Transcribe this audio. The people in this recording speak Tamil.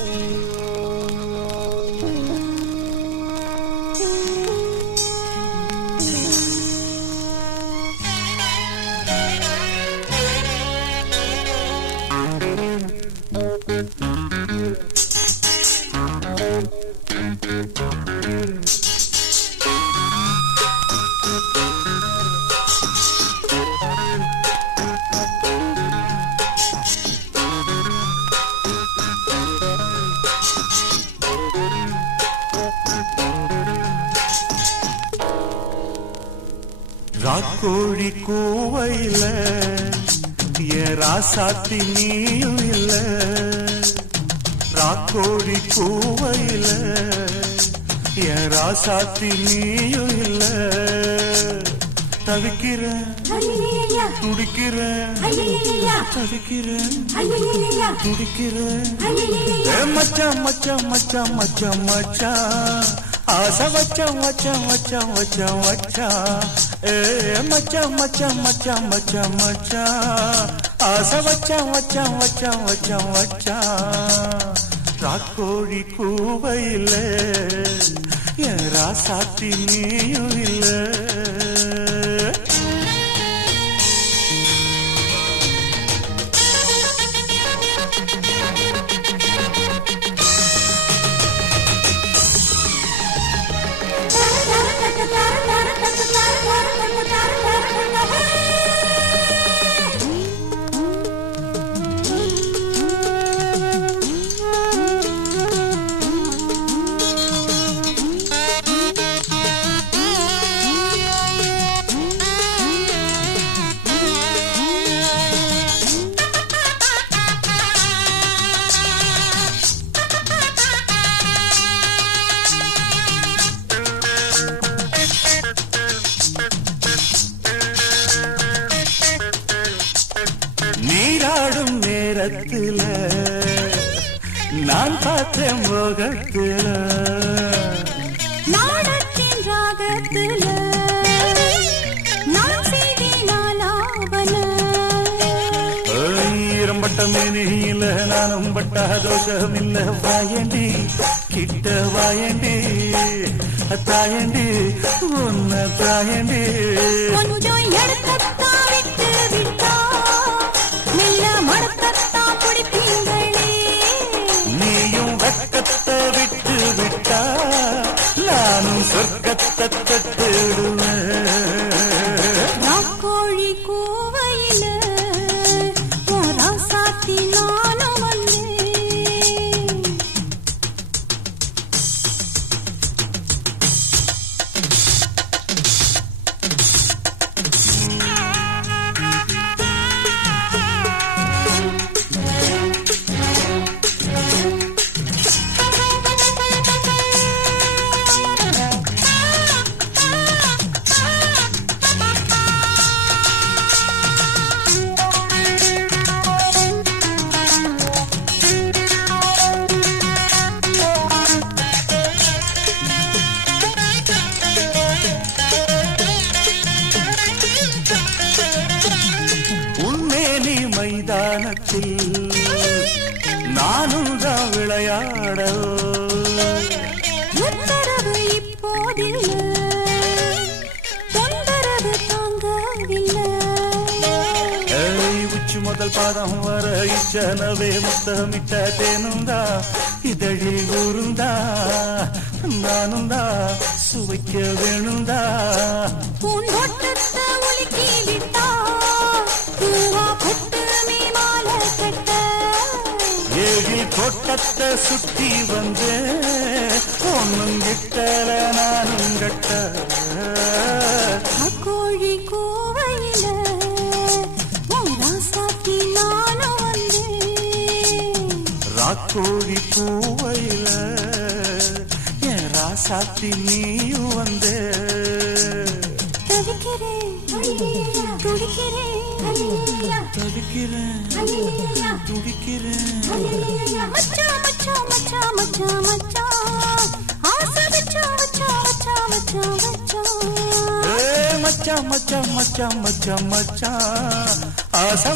Ooh. ராக்கோழி கூவையில என் ராசாத்தி நீயும் இல்ல. ராக்கோழி கூவையில என் ராசாத்தி நீயும் இல்ல. ஐயையையா, துடிக்கிறேன் ஐயையையா. ஏ மச்சான் மச்சான் மச்சான் மச்சான் மச்சான். ஆசை வச்சான் வச்சான் வச்சான் வச்சான் வச்சான் ஏ மச்சான் மச்சான் மச்சான் மச்சான் மச்சான் ஆசை வச்சான் வச்சான் வச்சான் வச்சான் வச்சான் ராக்கோழி கூவையில் என் ராசாத்தி நீயும் இல்லை. நீராடும் நேரத்துல நான் பார்த்தேன் முகத்துல. நாடத்தின் ராகத்துல நான் செய்தேன் ஆலாபன. ஈரம்பட்ட மேனியில நானும் பட்ட தோஷம் இல்ல வாயண்டி கிட்ட வாயண்டி தாயண்டி உன்ன தாயண்டி. கொஞ்சம் எடுக்கத்தான் விட்டு நானும் மைதானத்தில் நானும் தான் விளையாட உத்தரவு இப்போதில்லை. தொந்தரவு தாங்கவில்லை. உச்சி முதல் பாதம் வர இச்சனவே முத்தமிட்ட தேனுந்தா இதழில் ஊருந்தா நானும் தான் சுவைக்க வேணுந்தா. பூந்தோட்டத்தை ஏழில் தோட்டத்தை சுத்தி வந்து ஒன்னும் கிட்டல நானும் கட்ட கோழி கூவையில ராக்கோழி பூவையில என் ராசாத்தி நீயும் வந்து. தவிக்கிறேன் துடிக்கிறேன். தடுக்கிறேன் துடிக்கிறேன் மச்சான் மச்சான் மச்சான். மச்சான் மச்சான் ஆசை வச்சான் வச்சான் வச்சான் வச்சான் மச்சான் மச்சான் மச்சான் மச்சான் மச்சான். ஆசை